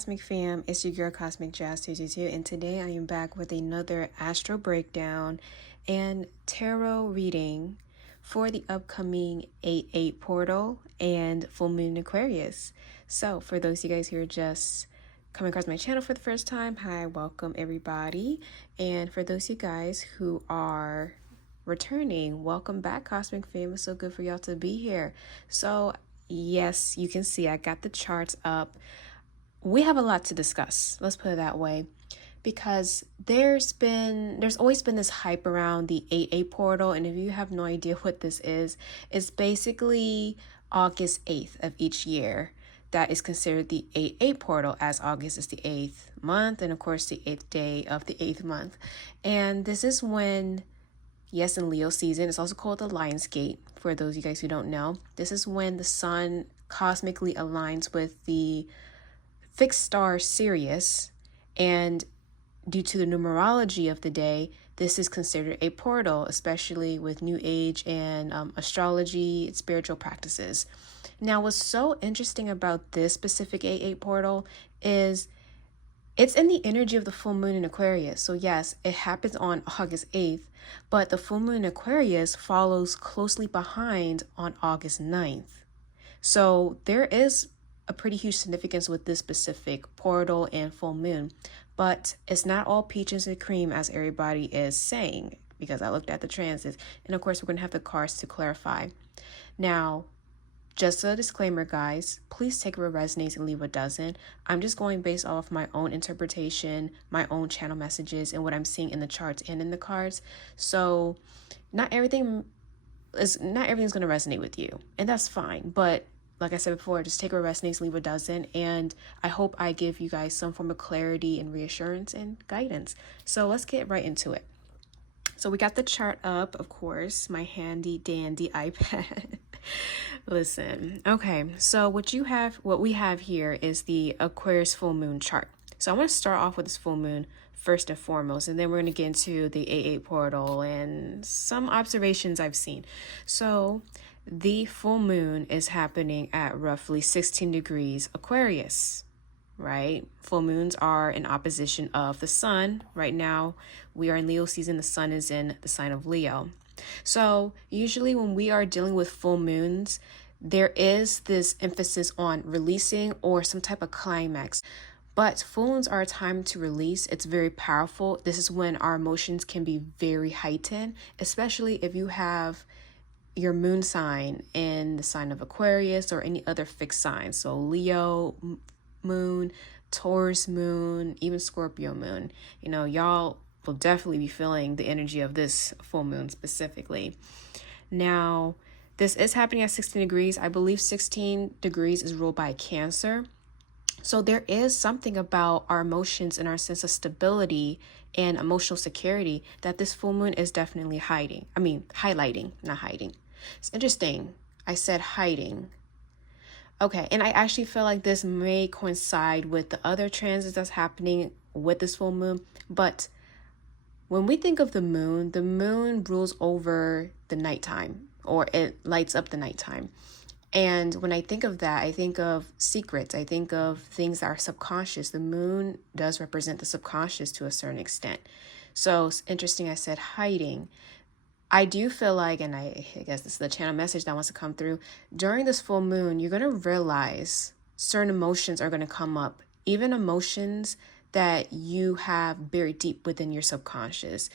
Cosmic Fam, it's your girl Cosmic Jazz 222, and today I am back with another Astro Breakdown and Tarot reading for the upcoming 8/8 portal and full moon Aquarius. So for those of you guys who are just coming across my channel for the first time, hi, welcome everybody. And for those of you guys who are returning, welcome back, Cosmic Fam. It's so good for y'all to be here. So yes, you can see I got the charts up. We have a lot to discuss, let's put it that way, because there's always been this hype around the 8/8 portal, and if you have no idea what this is, it's basically August 8th of each year that is considered the 8/8 portal, as August is the 8th month and of course the 8th day of the 8th month. And this is when, yes, in Leo season, it's also called the Lion's Gate, for those of you guys who don't know. This is when the sun cosmically aligns with the fixed star Sirius, and due to the numerology of the day, this is considered a portal, especially with New Age and astrology, spiritual practices. Now, what's so interesting about this specific 8/8 portal is it's in the energy of the full moon in Aquarius. So yes, it happens on August 8th, but the full moon in Aquarius follows closely behind on August 9th. So there is a pretty huge significance with this specific portal and full moon, but it's not all peaches and cream as everybody is saying, because I looked at the transits, and of course we're going to have the cards to clarify. Now, just a disclaimer, guys, please take what resonates and leave what doesn't. I'm just going based off my own interpretation, my own channel messages, and what I'm seeing in the charts and in the cards. So not everything's going to resonate with you, and that's fine. But like I said before, just take what resonates, leave what doesn't, and I hope I give you guys some form of clarity and reassurance and guidance. So let's get right into it. So we got the chart up, of course, my handy dandy iPad. Listen, okay, so what we have here is the Aquarius full moon chart. So I want to start off with this full moon first and foremost, and then we're going to get into the 8/8 portal and some observations I've seen. So the full moon is happening at roughly 16 degrees Aquarius, right? Full moons are in opposition of the sun. Right now, we are in Leo season. The sun is in the sign of Leo. So usually when we are dealing with full moons, there is this emphasis on releasing or some type of climax. But full moons are a time to release. It's very powerful. This is when our emotions can be very heightened, especially if you have your moon sign in the sign of Aquarius or any other fixed sign. So Leo moon, Taurus moon, even Scorpio moon. You know, y'all will definitely be feeling the energy of this full moon specifically. Now, this is happening at 16 degrees. I believe 16 degrees is ruled by Cancer. So there is something about our emotions and our sense of stability and emotional security that this full moon is definitely highlighting, not hiding. It's interesting. I said hiding. Okay, and I actually feel like this may coincide with the other transits that's happening with this full moon. But when we think of the moon rules over the nighttime, or it lights up the nighttime. And when I think of that, I think of secrets. I think of things that are subconscious. The moon does represent the subconscious to a certain extent. So it's interesting I said hiding. I do feel like, and I guess this is the channel message that wants to come through, during this full moon, you're going to realize certain emotions are going to come up, even emotions that you have buried deep within your subconscious.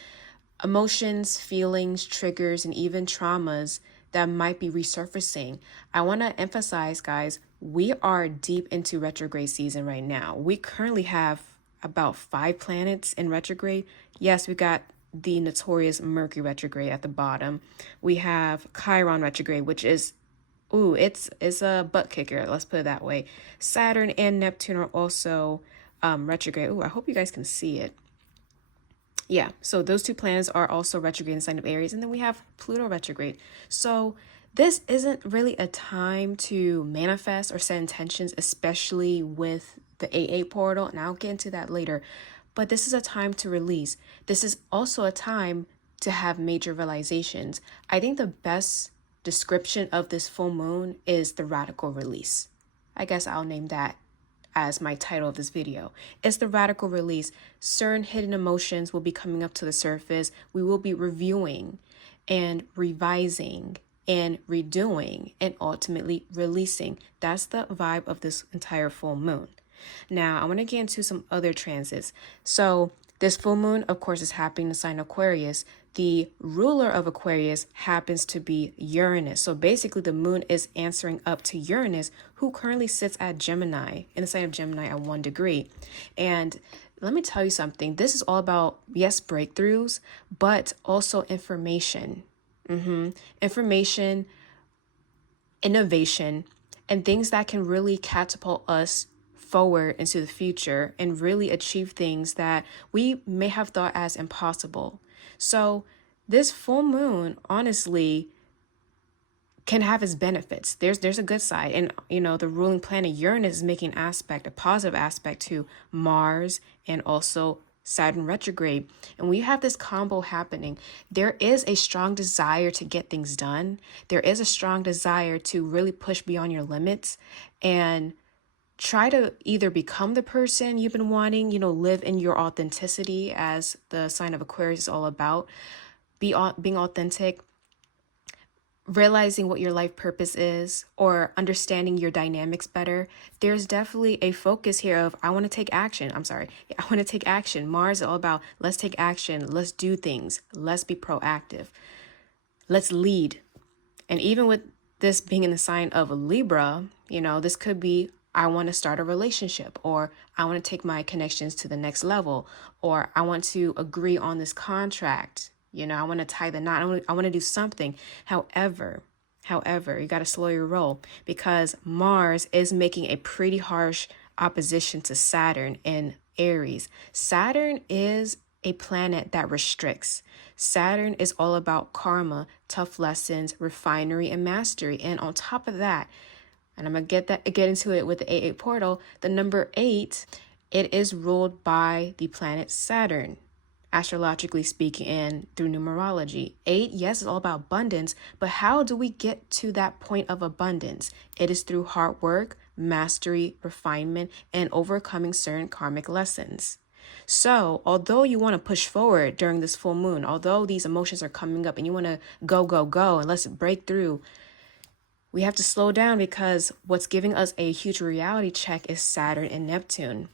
Emotions, feelings, triggers, and even traumas that might be resurfacing. I want to emphasize, guys, we are deep into retrograde season right now. We currently have about 5 planets in retrograde. Yes, we got the notorious Mercury retrograde at the bottom. We have Chiron retrograde, which is, it's a butt kicker. Let's put it that way. Saturn and Neptune are also retrograde. I hope you guys can see it. Yeah, so those 2 planets are also retrograde in the sign of Aries, and then we have Pluto retrograde. So this isn't really a time to manifest or set intentions, especially with the 8/8 portal, and I'll get into that later. But this is a time to release. This is also a time to have major realizations. I think the best description of this full moon is the radical release. I guess I'll name that as my title of this video. It's the radical release. Certain hidden emotions will be coming up to the surface. We will be reviewing and revising and redoing and ultimately releasing. That's the vibe of this entire full moon. Now, I want to get into some other transits. So this full moon, of course, is happening in the sign Aquarius. The ruler of Aquarius happens to be Uranus. So basically, the moon is answering up to Uranus, who currently sits at Gemini, in the sign of Gemini at 1 degree. And let me tell you something. This is all about, yes, breakthroughs, but also information. Information, innovation, and things that can really catapult us forward into the future and really achieve things that we may have thought as impossible. So this full moon, honestly, can have its benefits. There's a good side. And, the ruling planet Uranus is making a positive aspect to Mars and also Saturn retrograde. And we have this combo happening. There is a strong desire to get things done. There is a strong desire to really push beyond your limits and try to either become the person you've been wanting, live in your authenticity, as the sign of Aquarius is all about, being authentic, realizing what your life purpose is, or understanding your dynamics better. There's definitely a focus here of, I want to take action. I want to take action. Mars is all about, let's take action. Let's do things. Let's be proactive. Let's lead. And even with this being in the sign of Libra, this could be, I want to start a relationship, or I want to take my connections to the next level, or I want to agree on this contract. I want to tie the knot. I want to do something. However, you got to slow your roll, because Mars is making a pretty harsh opposition to Saturn in Aries. Saturn is a planet that restricts. Saturn is all about karma, tough lessons, refinery, and mastery. And on top of that, and I'm going to get into it with the 8-8 portal, the number 8, it is ruled by the planet Saturn, astrologically speaking, and through numerology. 8, yes, is all about abundance, but how do we get to that point of abundance? It is through hard work, mastery, refinement, and overcoming certain karmic lessons. So, although you want to push forward during this full moon, although these emotions are coming up and you want to go, and let's break through, we have to slow down, because what's giving us a huge reality check is Saturn and Neptune,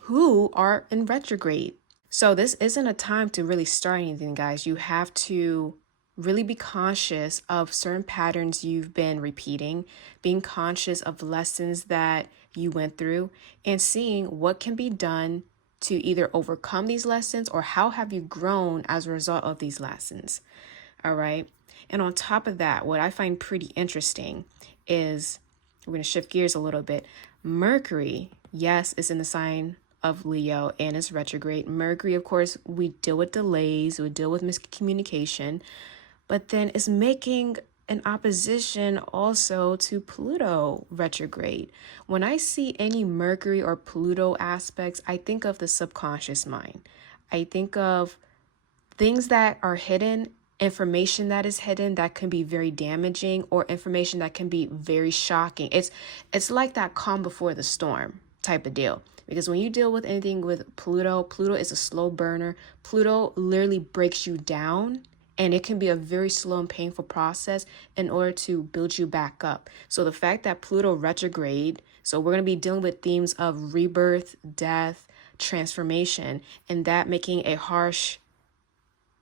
who are in retrograde. So this isn't a time to really start anything, guys. You have to really be conscious of certain patterns you've been repeating, being conscious of lessons that you went through, and seeing what can be done to either overcome these lessons, or how have you grown as a result of these lessons. All right. And on top of that, what I find pretty interesting is, we're going to shift gears a little bit. Mercury, yes, is in the sign of Leo and is retrograde. Mercury, of course, we deal with delays, we deal with miscommunication, but then it's making an opposition also to Pluto retrograde. When I see any Mercury or Pluto aspects, I think of the subconscious mind. I think of things that are hidden, information that is hidden that can be very damaging, or information that can be very shocking. It's like that calm before the storm type of deal. Because when you deal with anything with Pluto is a slow burner. Pluto literally breaks you down, and it can be a very slow and painful process in order to build you back up. So the fact that Pluto retrograde, so we're going to be dealing with themes of rebirth, death, transformation, and that making a harsh,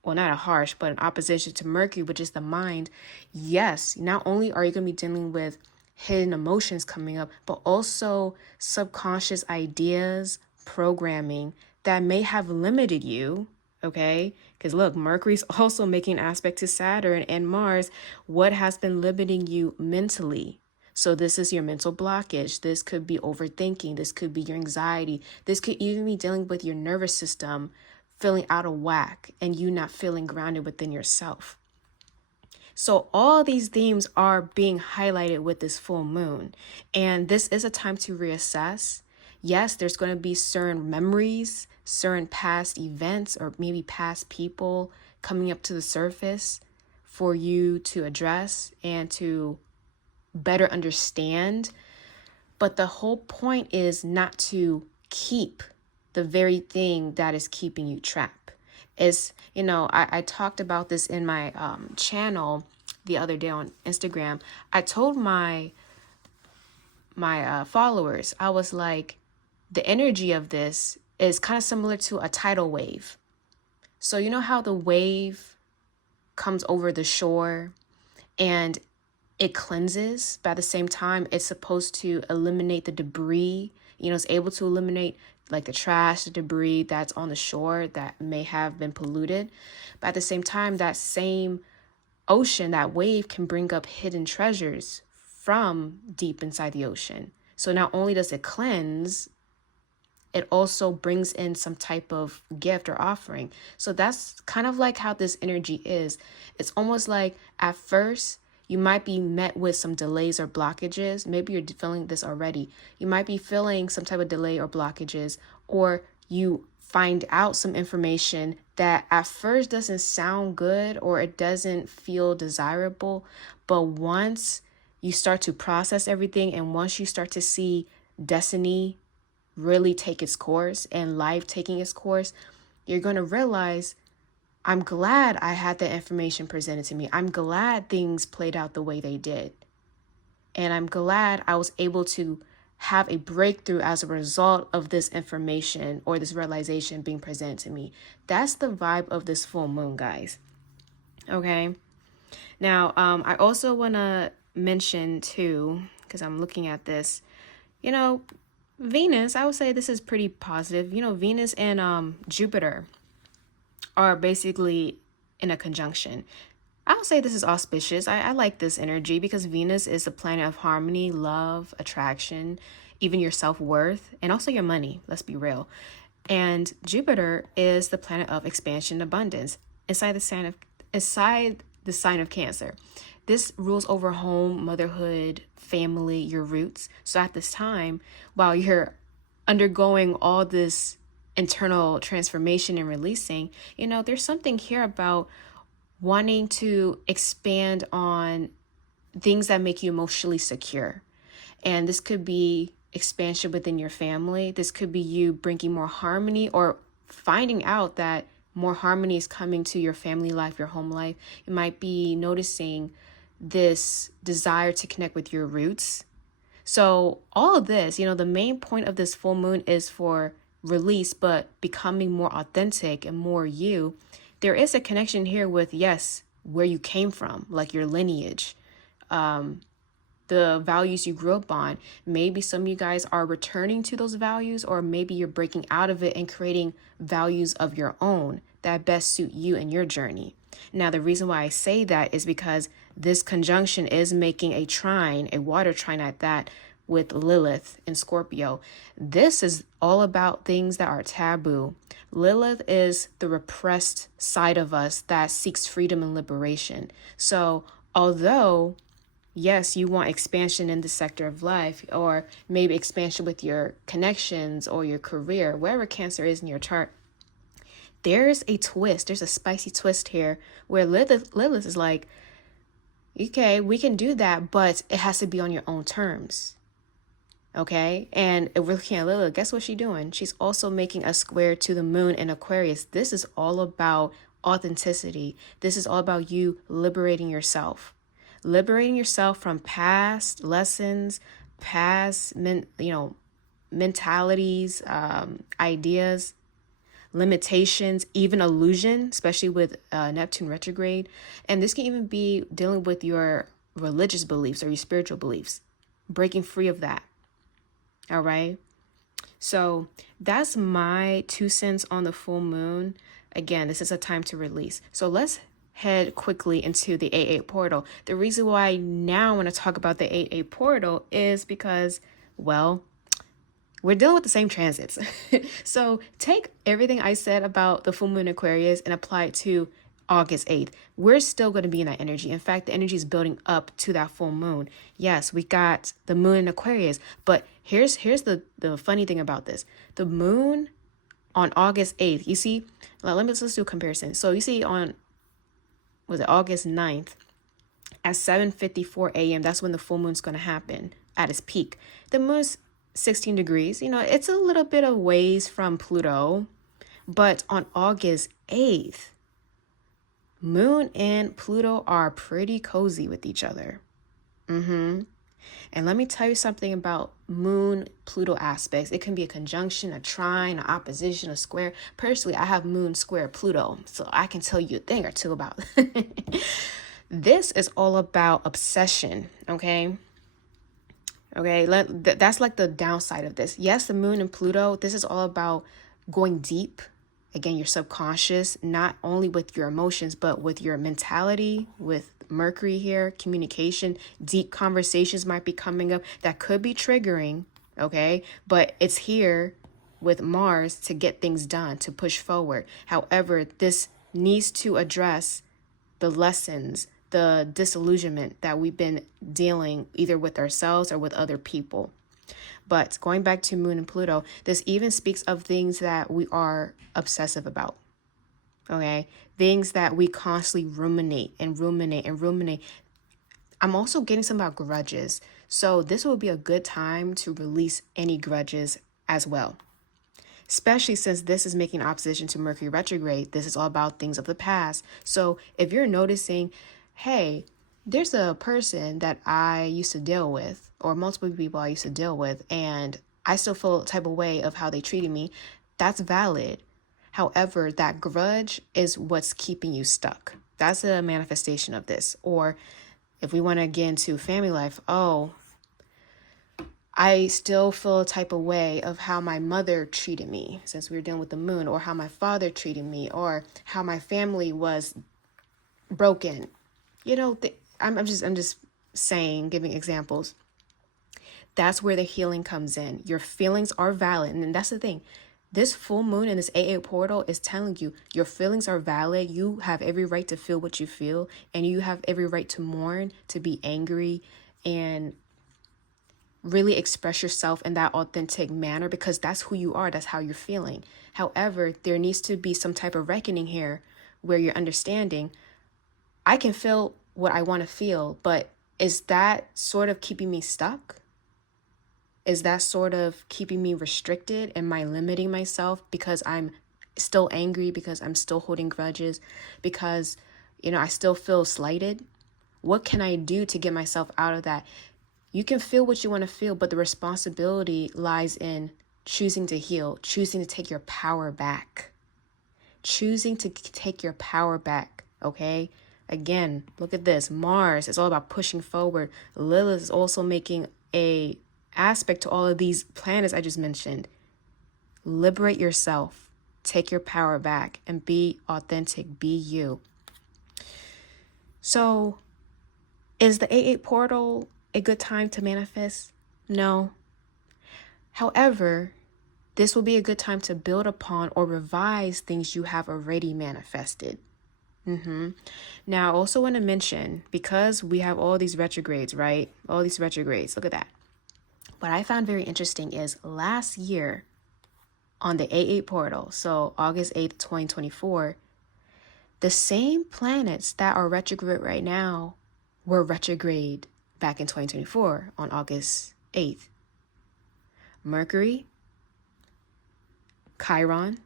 well, not a harsh, but an opposition to Mercury, which is the mind. Yes, not only are you going to be dealing with hidden emotions coming up, but also subconscious ideas, programming that may have limited you, okay? Because look, Mercury's also making an aspect to Saturn and Mars. What has been limiting you mentally? So this is your mental blockage. This could be overthinking. This could be your anxiety. This could even be dealing with your nervous system feeling out of whack and you not feeling grounded within yourself. So all these themes are being highlighted with this full moon. And this is a time to reassess. Yes, there's going to be certain memories, certain past events, or maybe past people coming up to the surface for you to address and to better understand. But the whole point is not to keep the very thing that is keeping you trapped. Is, I talked about this in my channel the other day on Instagram. I told my followers, I was like, the energy of this is kind of similar to a tidal wave. So you know how the wave comes over the shore and it cleanses, but at the same time, it's supposed to eliminate the debris. It's able to eliminate like the trash, the debris that's on the shore that may have been polluted. But at the same time, that same ocean, that wave can bring up hidden treasures from deep inside the ocean. So not only does it cleanse, it also brings in some type of gift or offering. So that's kind of like how this energy is. It's almost like at first, you might be met with some delays or blockages. Maybe you're feeling this already. You might be feeling some type of delay or blockages, or you find out some information that at first doesn't sound good or it doesn't feel desirable. But once you start to process everything and once you start to see destiny really take its course and life taking its course, you're going to realize, I'm glad I had that information presented to me. I'm glad things played out the way they did. And I'm glad I was able to have a breakthrough as a result of this information or this realization being presented to me. That's the vibe of this full moon, guys. Okay. Now, I also want to mention too, because I'm looking at this, Venus, I would say this is pretty positive. Venus and Jupiter are basically in a conjunction. I'll say this is auspicious. I like this energy because Venus is the planet of harmony, love, attraction, even your self-worth, and also your money. Let's be real. And Jupiter is the planet of expansion, abundance, inside the sign of Cancer. This rules over home, motherhood, family, your roots. So at this time, while you're undergoing all this internal transformation and releasing, there's something here about wanting to expand on things that make you emotionally secure. And this could be expansion within your family. This could be you bringing more harmony or finding out that more harmony is coming to your family life, your home life. You might be noticing this desire to connect with your roots. So all of this, the main point of this full moon is for release, but becoming more authentic and more you. There is a connection here with, yes, where you came from, like your lineage, the values you grew up on. Maybe some of you guys are returning to those values, or maybe you're breaking out of it and creating values of your own that best suit you and your journey. Now, the reason why I say that is because this conjunction is making a trine, a water trine at that, with Lilith in Scorpio. This is all about things that are taboo. Lilith is the repressed side of us that seeks freedom and liberation. So although, yes, you want expansion in the sector of life, or maybe expansion with your connections or your career, wherever Cancer is in your chart, there's a twist. There's a spicy twist here where Lilith is like, okay, we can do that, but it has to be on your own terms. Okay. And if we're looking at Lilith, guess what she's doing? She's also making a square to the moon in Aquarius. This is all about authenticity. This is all about you liberating yourself from past lessons, past mentalities, ideas, limitations, even illusion, especially with Neptune retrograde. And this can even be dealing with your religious beliefs or your spiritual beliefs, breaking free of that. All right. So that's my 2 cents on the full moon. Again, this is a time to release. So let's head quickly into the 8-8 portal. The reason why now I want to talk about the 8-8 portal is because, well, we're dealing with the same transits. So take everything I said about the full moon Aquarius and apply it to August 8th. We're still going to be in that energy. In fact, the energy is building up to that full moon. Yes, we got the moon in Aquarius, but here's the funny thing about this. The moon on August 8th, you see, let's do a comparison. So you see on, was it August 9th at 7:54 a.m., that's when the full moon's going to happen. at its peak. The moon is 16 degrees. It's a little bit of ways from Pluto, but on August 8th, Moon and Pluto are pretty cozy with each other. And let me tell you something about Moon-Pluto aspects. It can be a conjunction, a trine, an opposition, a square. Personally, I have Moon square Pluto, so I can tell you a thing or two about This is all about obsession, okay? Okay, that's like the downside of this. Yes, the Moon and Pluto, this is all about going deep. Again, your subconscious, not only with your emotions, but with your mentality, with Mercury here, communication, deep conversations might be coming up that could be triggering, okay? But it's here with Mars to get things done, to push forward. However, this needs to address the lessons, the disillusionment that we've been dealing either with ourselves or with other people. But going back to Moon and Pluto, this even speaks of things that we are obsessive about, okay? Things that we constantly ruminate. I'm also getting some about grudges. So this will be a good time to release any grudges as well. Especially since this is making opposition to Mercury retrograde. This is all about things of the past. So if you're noticing, hey, there's a person that I used to deal with, or multiple people I used to deal with, and I still feel a type of way of how they treated me, that's valid. However, that grudge is what's keeping you stuck. That's a manifestation of this. Or if we want to get into family life, I still feel a type of way of how my mother treated me since we were dealing with the moon, or how my father treated me, or how my family was broken. I'm just saying, giving examples. That's where the healing comes in. Your feelings are valid. And that's the thing. This full moon in this 8/8 portal is telling you your feelings are valid. You have every right to feel what you feel. And you have every right to mourn, to be angry, and really express yourself in that authentic manner, because that's who you are. That's how you're feeling. However, there needs to be some type of reckoning here where you're understanding, I can feel what I want to feel, but is that sort of keeping me stuck? Is that sort of keeping me restricted? Am I limiting myself because I'm still angry, because I'm still holding grudges, because, I still feel slighted? What can I do to get myself out of that? You can feel what you want to feel, but the responsibility lies in choosing to heal, choosing to take your power back. Choosing to take your power back, okay? Again, look at this. Mars is all about pushing forward. Lilith is also making a aspect to all of these planets I just mentioned. Liberate yourself. Take your power back and be authentic. Be you. So, is the 8/8 portal a good time to manifest? No. However, this will be a good time to build upon or revise things you have already manifested. Now, I also want to mention, because we have all these retrogrades, right? All these retrogrades. Look at that. What I found very interesting is last year on the 8/8 portal, so August 8th, 2024, the same planets that are retrograde right now were retrograde back in 2024 on August 8th. Mercury, Chiron,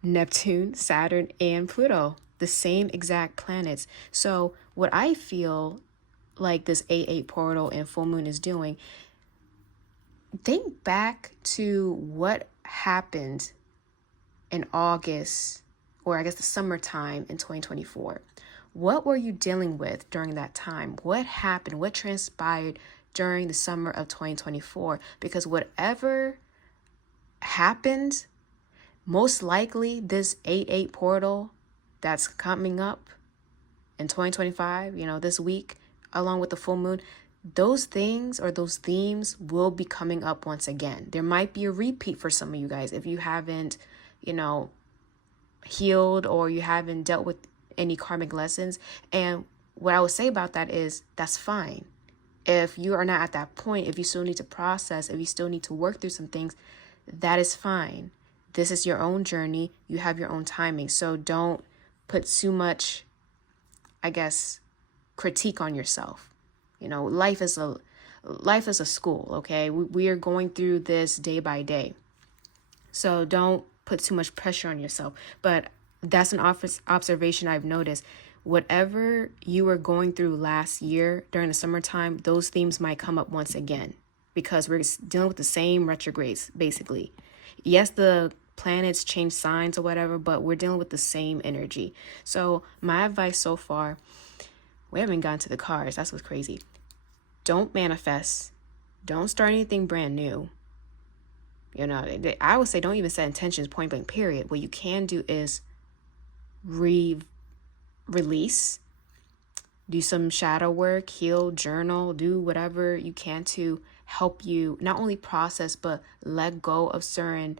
Neptune, Saturn, and Pluto. The same exact planets. So what I feel like this 8/8 portal and full moon is doing, think back to what happened in August, or I guess the summertime in 2024. What were you dealing with during that time? What happened? What transpired during the summer of 2024? Because whatever happened, most likely this 8/8 portal that's coming up in 2025, this week, along with the full moon, those things or those themes will be coming up once again. There might be a repeat for some of you guys if you haven't, healed, or you haven't dealt with any karmic lessons. And what I would say about that is that's fine. If you are not at that point, if you still need to process, if you still need to work through some things, that is fine. This is your own journey. You have your own timing. So don't put too much, critique on yourself. Life is life is a school, okay? We are going through this day by day. So don't put too much pressure on yourself. But that's an observation I've noticed. Whatever you were going through last year during the summertime, those themes might come up once again because we're dealing with the same retrogrades, basically. Yes, the planets change signs or whatever, but we're dealing with the same energy. So my advice so far, we haven't gotten to the cards. That's what's crazy. Don't manifest. Don't start anything brand new. You know, I would say don't even set intentions, point blank, period. What you can do is release, do some shadow work, heal, journal, do whatever you can to help you not only process, but let go of certain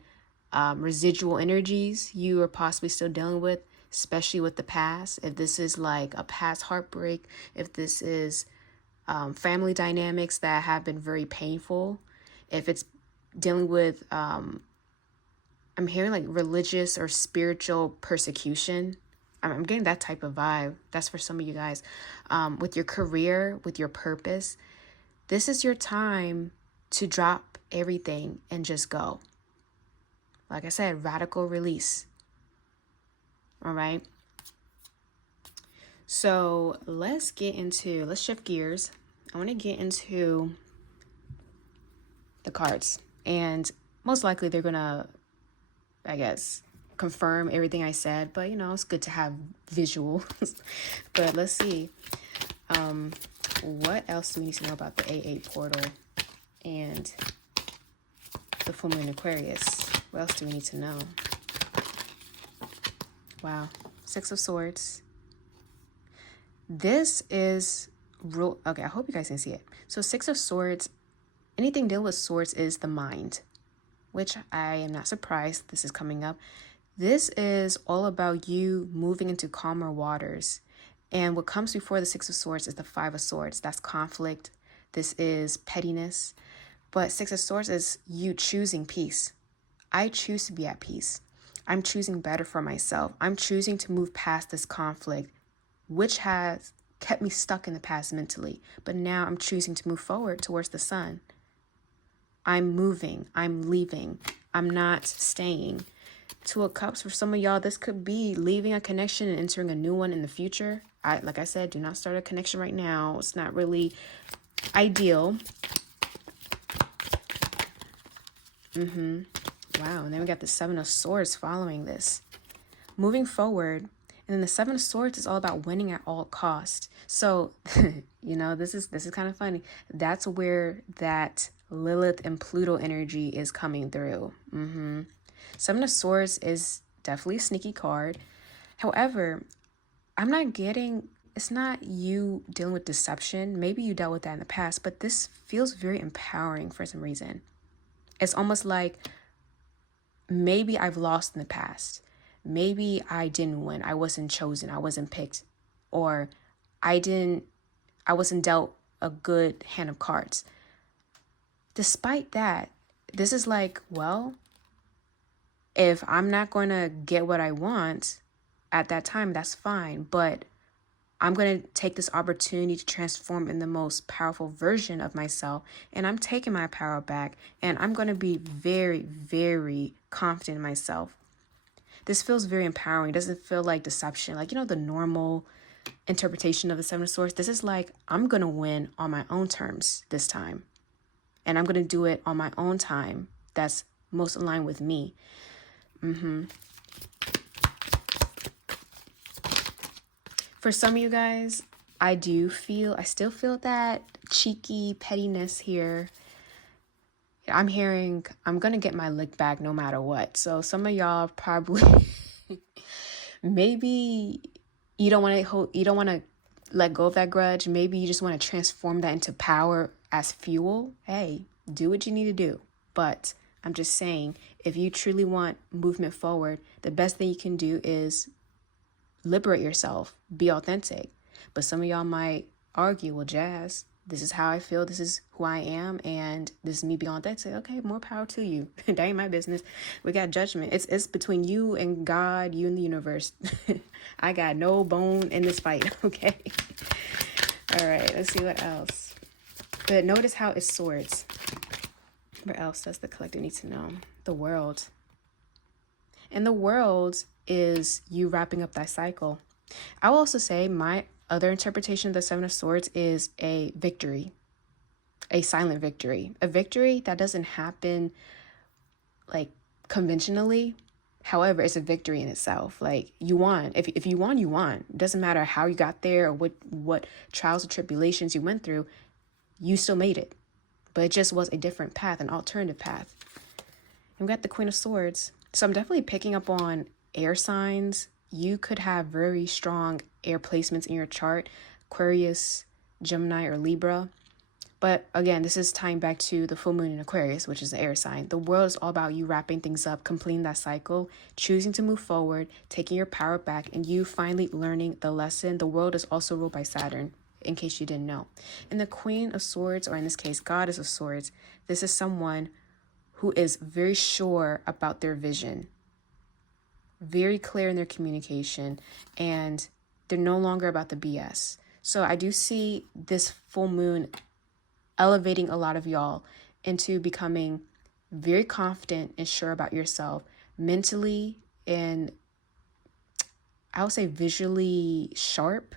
residual energies you are possibly still dealing with, especially with the past. If this is like a past heartbreak, if this is family dynamics that have been very painful, if it's dealing with, I'm hearing like religious or spiritual persecution. I'm getting that type of vibe. That's for some of you guys. With your career, with your purpose, this is your time to drop everything and just go. Like I said, radical release. All right. So let's shift gears. I want to get into the cards. And most likely they're going to, I guess, confirm everything I said. But, you know, it's good to have visuals. But let's see. What else do we need to know about the 8/8 portal and the full moon Aquarius? What else do we need to know? Wow. 6 of Swords. This is real. Okay, I hope you guys can see it. So 6 of Swords, anything dealing with swords is the mind, which I am not surprised this is coming up. This is all about you moving into calmer waters. And what comes before the 6 of Swords is the 5 of Swords. That's conflict. This is pettiness. But 6 of Swords is you choosing peace. I choose to be at peace. I'm choosing better for myself. I'm choosing to move past this conflict, which has kept me stuck in the past mentally. But now I'm choosing to move forward towards the sun. I'm moving. I'm leaving. I'm not staying. 2 of Cups, for some of y'all, this could be leaving a connection and entering a new one in the future. Like I said, do not start a connection right now. It's not really ideal. Wow, and then we got the 7 of Swords following this. Moving forward, and then the 7 of Swords is all about winning at all cost. So, you know, this is kind of funny. That's where that Lilith and Pluto energy is coming through. 7 of Swords is definitely a sneaky card. However, I'm not getting, it's not you dealing with deception. Maybe you dealt with that in the past, but this feels very empowering for some reason. It's almost like maybe I've lost in the past. Maybe I didn't win. I wasn't chosen. I wasn't picked. Or I wasn't dealt a good hand of cards. Despite that, this is like, well, if I'm not going to get what I want at that time, that's fine. But I'm going to take this opportunity to transform in the most powerful version of myself. And I'm taking my power back. And I'm going to be very, very confident in myself. This feels very empowering. It doesn't feel like deception. Like, you know, the normal interpretation of the 7 of Swords. This is like, I'm going to win on my own terms this time. And I'm going to do it on my own time. That's most aligned with me. For some of you guys, I still feel that cheeky pettiness here. I'm hearing, I'm going to get my lick back no matter what. So some of y'all probably, maybe you don't want to let go of that grudge. Maybe you just want to transform that into power as fuel. Hey, do what you need to do. But I'm just saying, if you truly want movement forward, the best thing you can do is liberate yourself, be authentic. But some of y'all might argue, well, Jazz, this is how I feel, this is who I am, and this is me being authentic. Okay, more power to you. That ain't my business. We got judgment. It's between you and God, you and the universe. I got no bone in this fight, okay? All right, let's see what else. But notice how it's swords. What else does the collective need to know? The world. And the world is you wrapping up that cycle. I will also say my other interpretation of the Seven of Swords is a victory, a silent victory, a victory that doesn't happen like conventionally. However, it's a victory in itself. Like you won. If you won, you won. It doesn't matter how you got there or what trials and tribulations you went through, you still made it. But it just was a different path, an alternative path. And we got the Queen of Swords. So I'm definitely picking up on air signs. You could have very strong air placements in your chart, Aquarius, Gemini, or Libra. But again, this is tying back to the full moon in Aquarius, which is the air sign. The world is all about you wrapping things up, completing that cycle, choosing to move forward, taking your power back, and you finally learning the lesson. The world is also ruled by Saturn, in case you didn't know. And the Queen of Swords, or in this case, Goddess of Swords, this is someone who is very sure about their vision, very clear in their communication, and they're no longer about the BS. So I do see this full moon elevating a lot of y'all into becoming very confident and sure about yourself mentally, and I would say visually sharp.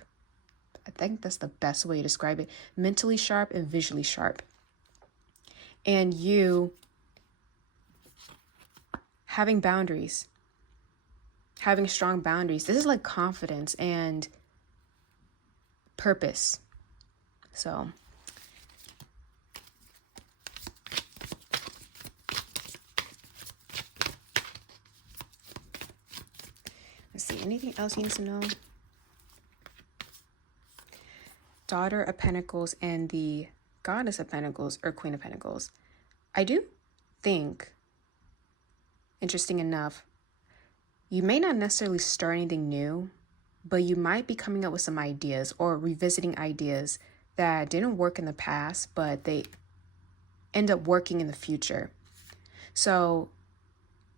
I think that's the best way to describe it. Mentally sharp and visually sharp. And you having boundaries, having strong boundaries. This is like confidence and purpose. So let's see, anything else you need to know? Daughter of Pentacles and the Goddess of Pentacles, or Queen of Pentacles. I do think, interesting enough, you may not necessarily start anything new, but you might be coming up with some ideas or revisiting ideas that didn't work in the past, but they end up working in the future. So,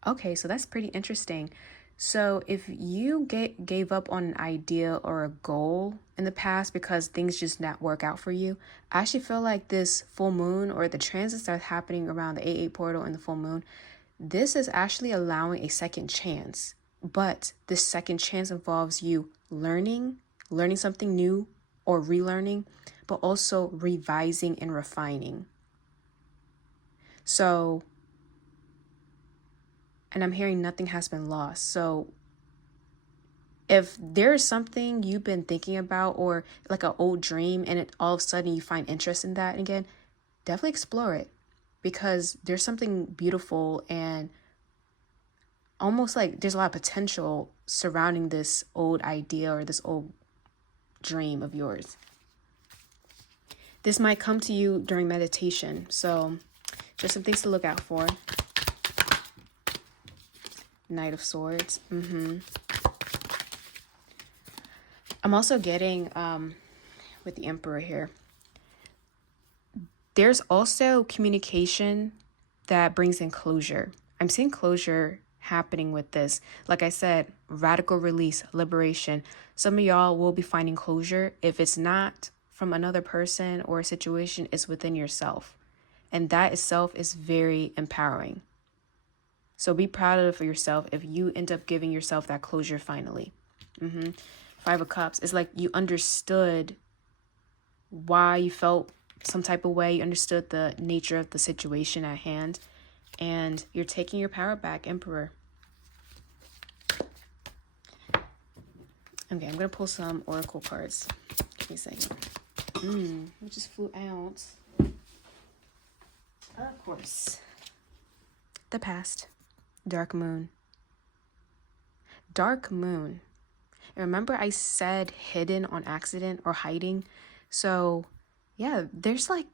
okay, so that's pretty interesting. So if you gave up on an idea or a goal in the past because things just not work out for you, I actually feel like this full moon or the transits that are happening around the 8/8 portal and the full moon, this is actually allowing a second chance. But this second chance involves you learning something new or relearning, but also revising and refining. So, and I'm hearing nothing has been lost. So if there's something you've been thinking about or like an old dream and all of a sudden you find interest in that again, definitely explore it, because there's something beautiful and almost like there's a lot of potential surrounding this old idea or this old dream of yours. This might come to you during meditation. So there's some things to look out for. Knight of Swords. I'm also getting, with the Emperor here, there's also communication that brings in closure. I'm seeing closure happening with this. Like I said, radical release, liberation. Some of y'all will be finding closure. If it's not from another person or a situation, it's within yourself. And that itself is very empowering. So be proud of yourself if you end up giving yourself that closure finally. 5 of Cups. It's like you understood why you felt some type of way. You understood the nature of the situation at hand. And you're taking your power back, Emperor. Okay, I'm going to pull some Oracle cards. Give me a second. It just flew out. Of course. The past. Dark Moon. Dark Moon. And remember I said hidden on accident or hiding? So yeah, there's like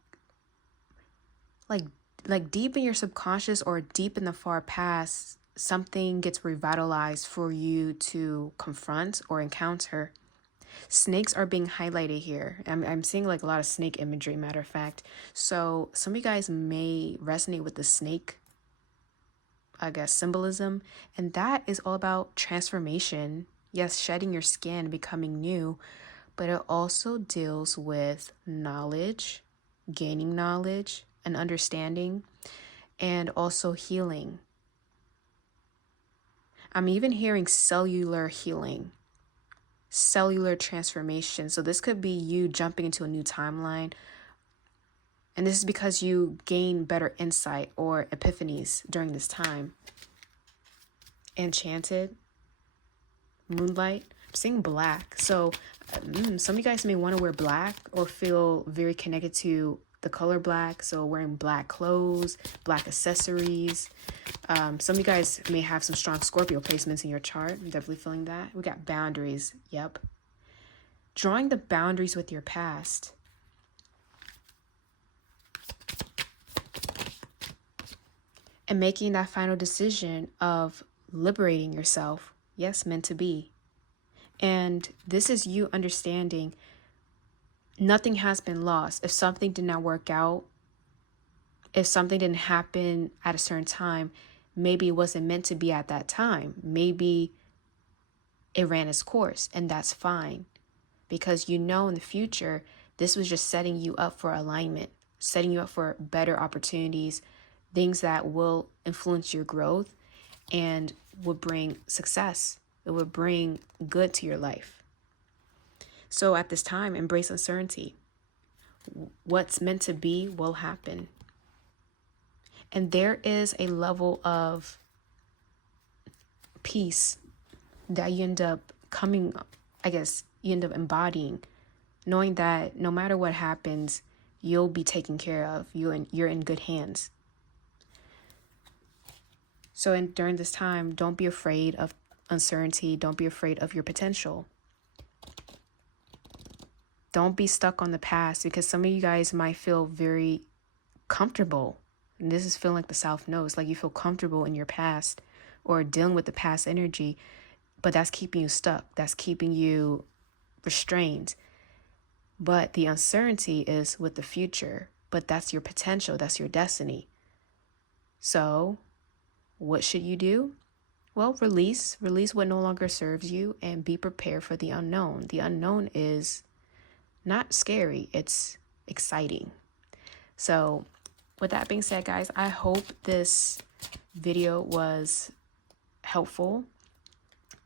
deep in your subconscious or deep in the far past, something gets revitalized for you to confront or encounter. Snakes are being highlighted here. I'm seeing like a lot of snake imagery, matter of fact. So some of you guys may resonate with the snake, I guess, symbolism. And that is all about transformation. Yes, shedding your skin, becoming new. But it also deals with knowledge, gaining knowledge and understanding, and also healing. I'm even hearing cellular healing, cellular transformation. So this could be you jumping into a new timeline. And this is because you gain better insight or epiphanies during this time. Enchanted, moonlight, I'm seeing black. So some of you guys may want to wear black or feel very connected to the color black. So wearing black clothes, black accessories. Some of you guys may have some strong Scorpio placements in your chart. I'm definitely feeling that. We got boundaries. Yep. Drawing the boundaries with your past. And making that final decision of liberating yourself. Yes, meant to be. And this is you understanding nothing has been lost. If something did not work out, if something didn't happen at a certain time, maybe it wasn't meant to be at that time. Maybe it ran its course, and that's fine. Because you know in the future, this was just setting you up for alignment, setting you up for better opportunities, things that will influence your growth and will bring success. It will bring good to your life. So at this time, embrace uncertainty. What's meant to be will happen. And there is a level of peace that you end up you end up embodying, knowing that no matter what happens, you'll be taken care of. You're in good hands. So during this time, don't be afraid of uncertainty. Don't be afraid of your potential. Don't be stuck on the past, because some of you guys might feel very comfortable. And this is feeling like the South knows, like you feel comfortable in your past or dealing with the past energy, but that's keeping you stuck. That's keeping you restrained. But the uncertainty is with the future, but that's your potential. That's your destiny. So what should you do? Well, release what no longer serves you and be prepared for the unknown. The unknown is not scary. It's exciting. So with that being said, guys, I hope this video was helpful,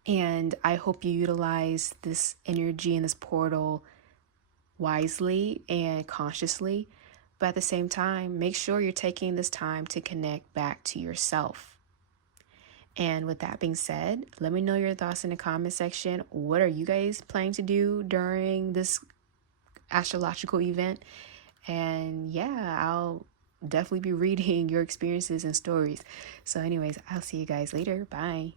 and I hope you utilize this energy in this portal wisely and consciously. But at the same time, make sure you're taking this time to connect back to yourself. And with that being said, let me know your thoughts in the comment section. What are you guys planning to do during this astrological event? And yeah, I'll definitely be reading your experiences and stories. So anyways, I'll see you guys later. Bye.